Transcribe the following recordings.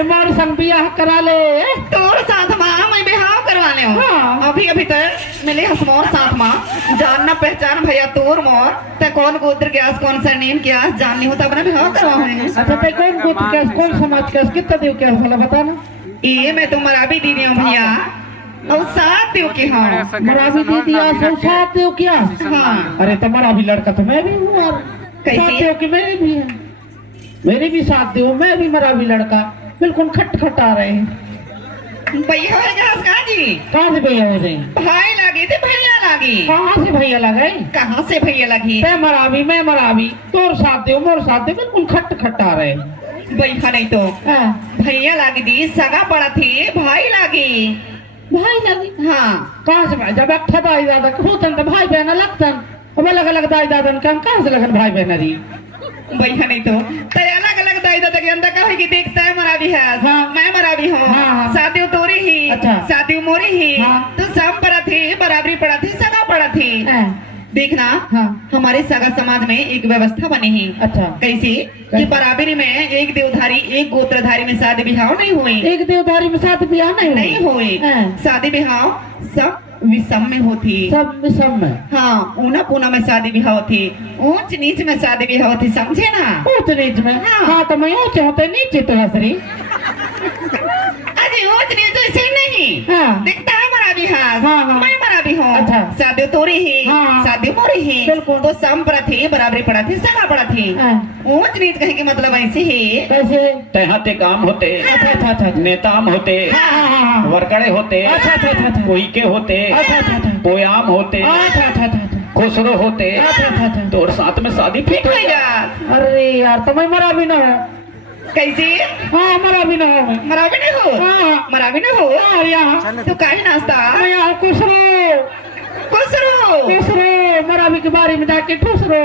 ये मोर संग बियाह करा ले तोर साथ माँ मैं बिहाव करवा ले हाँ। अभी अभी तक मिले हस मोर साथ माँ जानना पहचान भैया तोर मोर ते कौन गोत्र के आस कौन सा नेम के आस जाननी हो तब ना बिहाव करवाऊंगी। अच्छा ते कौन गोत्र के कौन समाज के कितना देव के भला बता ना। ये मैं तुम्हारा भी दीदी हूँ भैया और साथ देव की हाँ मरावी दीदी आसो साथ देव क्या। हाँ। अरे तुम्हारा भी लड़का तो मैं भी हूँ और कैसे? साथ देव की मेरी भी है, मेरी भी साथ देव मैं भी मेरा भी लड़का बिल्कुल खट आ रहे हैं। भैया हो गया कहाँ जी कहाँ से भैया हो रहे भाई लगी थे भैया लगी कहाँ से भैया लगे कहाँ से भैया लगी मैं मरावी तोर साथ देव मोर साथ देव बिल्कुल खट आ रहे हैं। भैया नहीं तो हाँ। भैया लगी थी सगा पड़ा थी भाई लगी भाई लगी हाँ कहाँ से भाई जब अक्ठा दाई दादा होतन तो भाई बहना लगतन अब अलग अलग दाई दादन का कहाँ से लगन भाई बहना जी भैया नहीं तो अलग अलग दाई दादा के अंदर कहे कि देखता है मरा भी है हाँ। मैं मरा भी हूँ हाँ। शादी तोरी ही अच्छा। शादी मोरी ही हाँ। तो सब पड़ा थी बराबरी पड़ा थी सगा पड़ा थी देखना हाँ। हमारे सगा समाज में एक व्यवस्था बनी है। अच्छा कैसी कि बराबरी में एक देवधारी एक गोत्रधारी में शादी बिहाव नहीं हुई एक देवधारी में शादी ब्याह नहीं हुई शादी बिहाव सब विषम में होती सब में हाँ ऊना पूना में शादी बिहाव थी ऊंच नीच में शादी बिहाव थी समझे ना ऊंच नीच में हाँ। हाँ तो मैं ऊंच होते नीचे तो हसरी अरे ऊंच नीच ऐसे नहीं हाँ। दिखता है मरा भी हाँ हाँ। मैं मरा भी हूँ अच्छा। शादी तोरी ही हाँ। शादी मोरी ही बिल्कुल। तो सम पड़ा थी बराबरी पड़ा थी सगा पड़ा थी हाँ। ऊंच नीच कहे के मतलब ऐसे ही कैसे तहाते काम होते अच्छा नेताम होते हाँ। वरकड़े होते अच्छा कोई के होते अच्छा पोयाम होते अच्छा खुसरो होते अच्छा तो और साथ में शादी फिट हो भैया अरे यार तो मैं मरा भी ना हो कैसे हाँ मरा भी ना हो मैं मरा भी नहीं हो हाँ। मरा भी नहीं हो और यहाँ तो काहे नाश्ता मैं यहाँ कुसरो खुसरो मरावी के बारे में जाके ठुसरो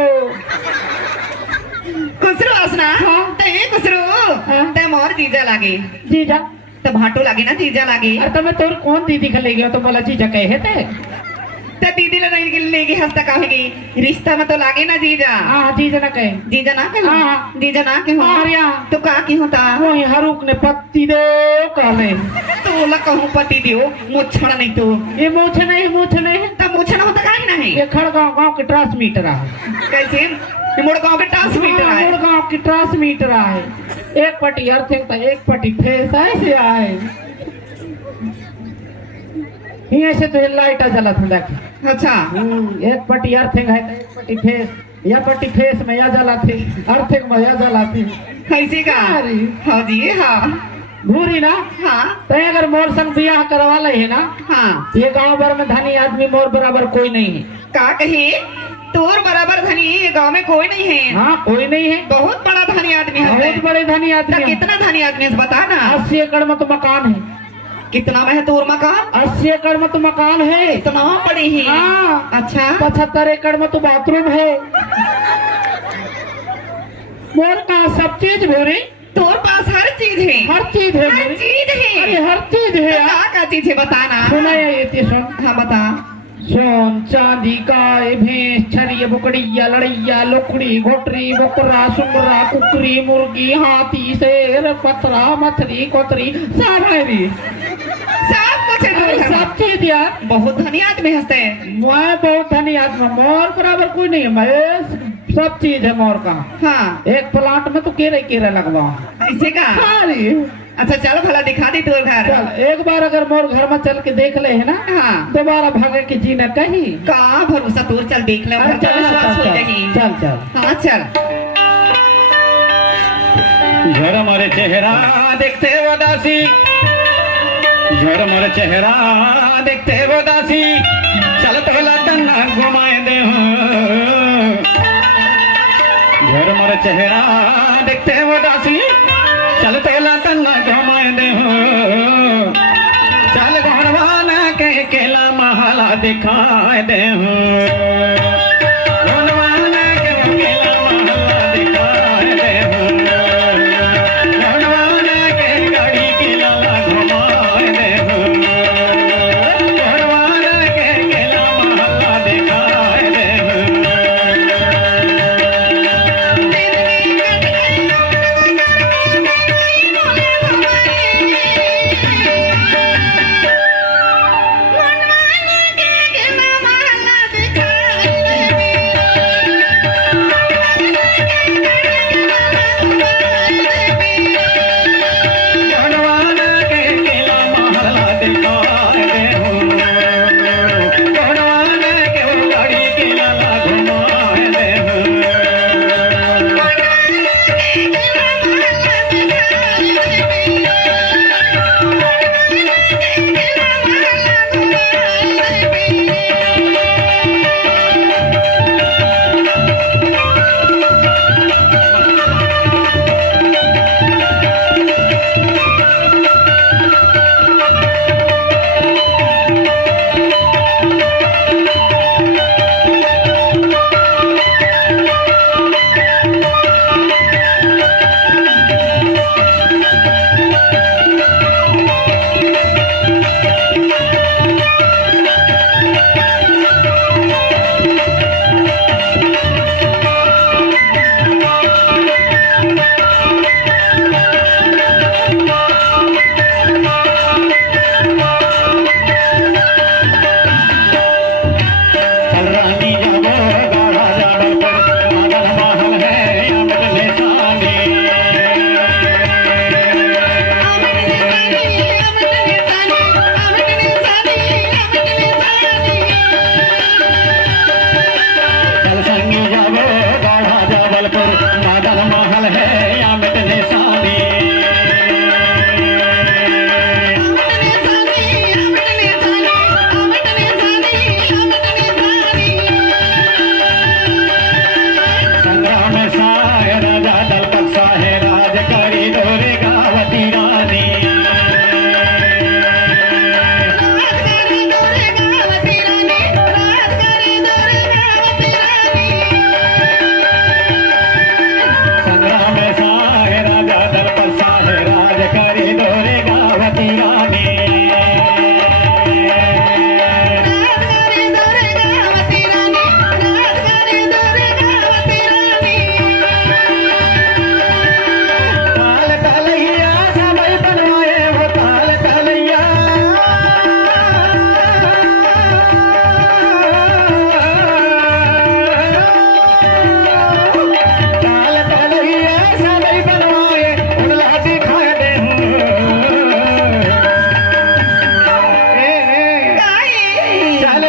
खुसरो असना हाँ। ते खुसरो हाँ। ते मोर जीजा लागे जीजा तो भाटो लागे ना जीजा लागे अरे तो मैं तोर कौन दीदी का ले गया तो बोला जीजा कहे थे ते दीदी लेगी हंसता कहेगी रिश्ता में तो लागे ना जीजा हाँ जीजा ना कहे जीजा ना के हाँ। जीजा ना के हो और यहाँ तो का की होता वही हरूक ने पत्ती दे कहले तो ला कहूं पति दियो मुछड़ नहीं तो ये मोछे नहीं तब मुछड़ होता काहे नहीं ये खड़गांव गांव के ट्रांसमीटर है कैसे ये मोड़ गांव के ट्रांसमीटर है गांव की ट्रांसमीटर है एक पट्टी अर्थिंग था एक पट्टी फेस ऐसे आए यहाँ से तो लाइट जला था देख अच्छा एक पट्टी अर्थिंग है एक पट्टी फेस या पट्टी फेस में या जला थी अर्थिंग में या जला थी कैसे का अरे। हाँ जी हाँ भूरी ना हाँ तो अगर मोर संग बियाह करवा ले है ना हाँ ये गांव भर में धनी आदमी मोर बराबर कोई नहीं है का कही तोर बराबर धनी ये गांव में कोई नहीं है हाँ कोई नहीं है बहुत बड़ा धनी आदमी है बहुत बड़े धनी तो आदमी हैं। कितना धनी आदमी है बता ना 80 एकड़ में तो मकान है कितना में है तोर मकान 80 एकड़ में तो मकान है इतना बड़ी है हाँ। अच्छा 75 एकड़ में तो बाथरूम है मोर कहा सब चीज भोरे तोर पास हर चीज है हर चीज है हर भोरे। चीज है अरे हर चीज है तो यार। का चीज है बताना सुना ये सुन हाँ बता सोन चांदी गाय भैंस छरिया बुकड़िया लड़ैया लोकड़ी घोटरी बकरा सुंगरा कुकरी मुर्गी हाथी शेर पथरा मछली कोतरी सब है री सब कुछ है तोरे घर में। सब चीज यार बहुत धनी आदमी हंसते हैं मैं बहुत धनी आदमी मोर बराबर कोई नहीं है मैं सब चीज है मोर का हाँ एक प्लांट में तो केरे लगवा ऐसे का अच्छा चलो भला दिखा दी तोर घर चल एक बार अगर मोर घर में चल के देख ले है ना हाँ दोबारा भागे की जी न कहीं का भरोसा तोर चल देख ले घर का विश्वास हो जाही चल हाँ चल झर मरे चेहरा देखते वो दासी झर मरे चेहरा देखते वो दासी चल तोला तन्ना घुमाए दे झर मरे चेहरा देखते वो दासी चल तोला तन्ना घुमाए दे चल घरवाना के केला महला दिखाए दे Thank you.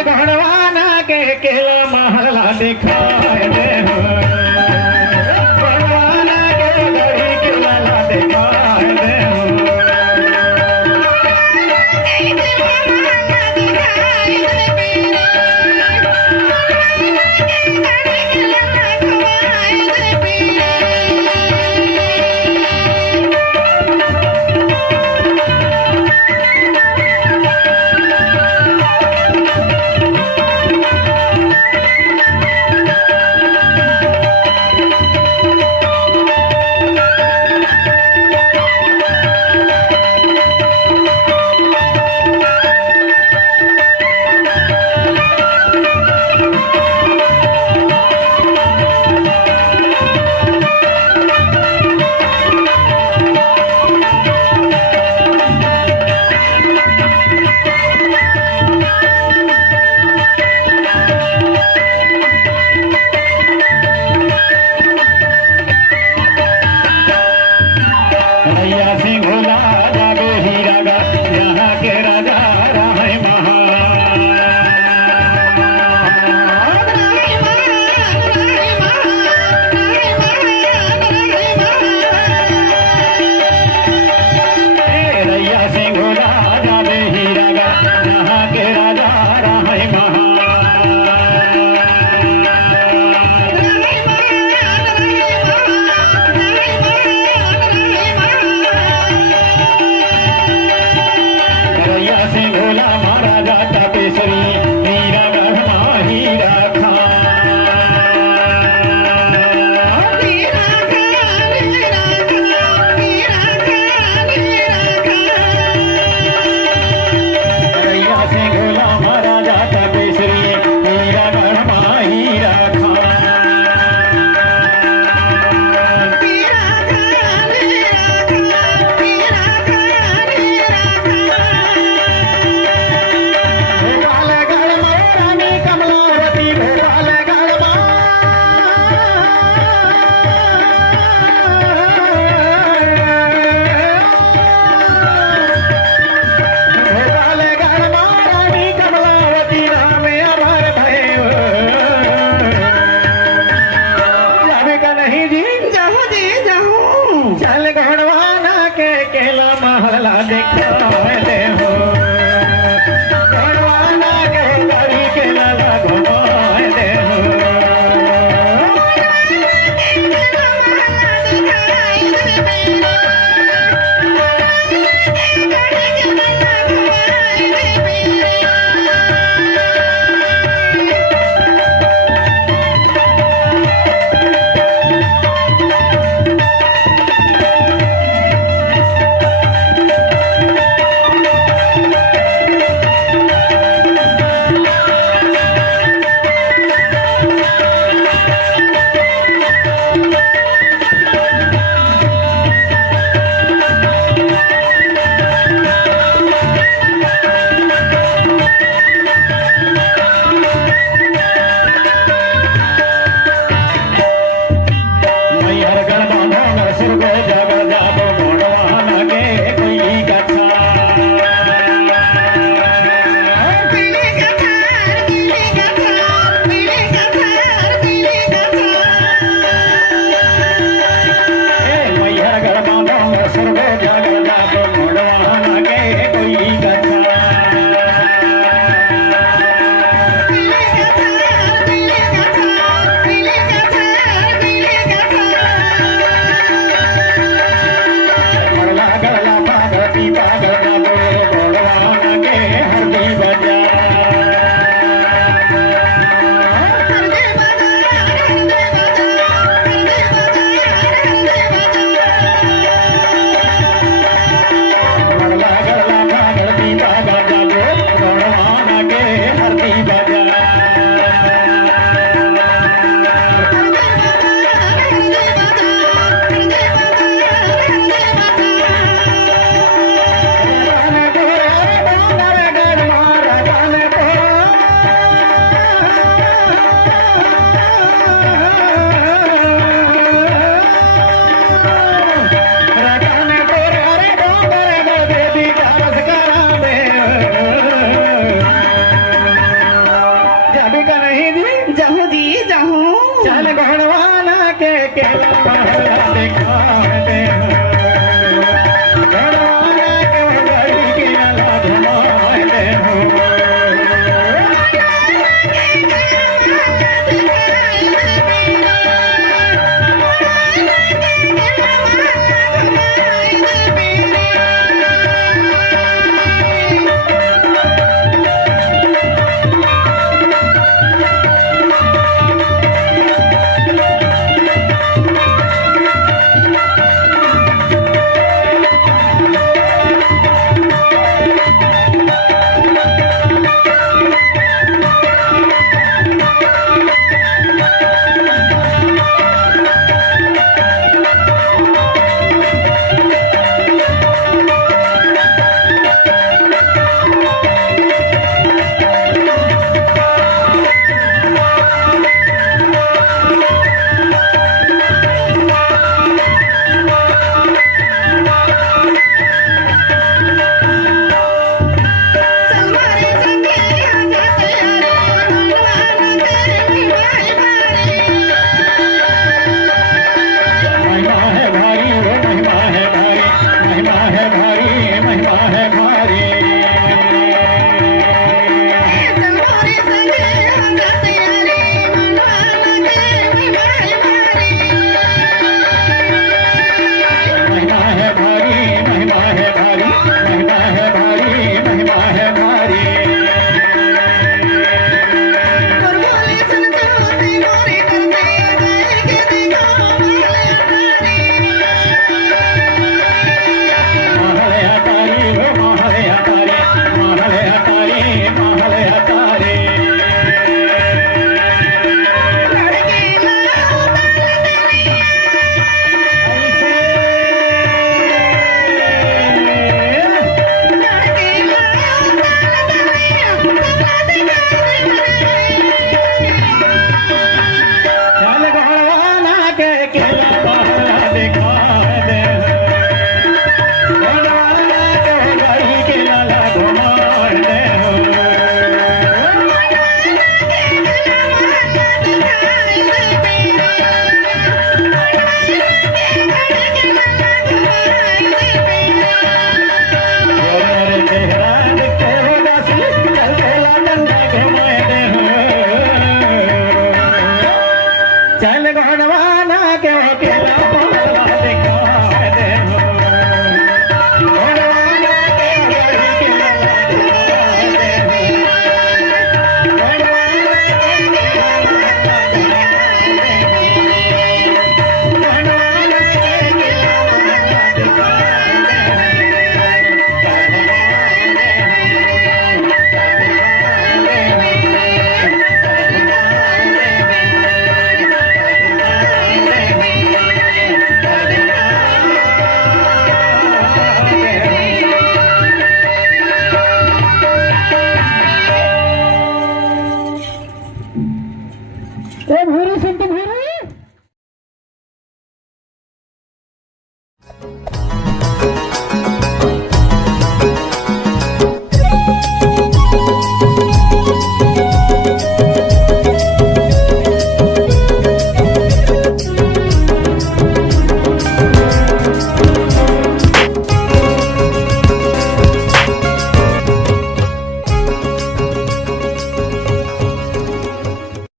भगवाना के केला महला दिखाए दे भगवाना के गढ़ी केला दिखाए दे के मोहल्ला दिखा दे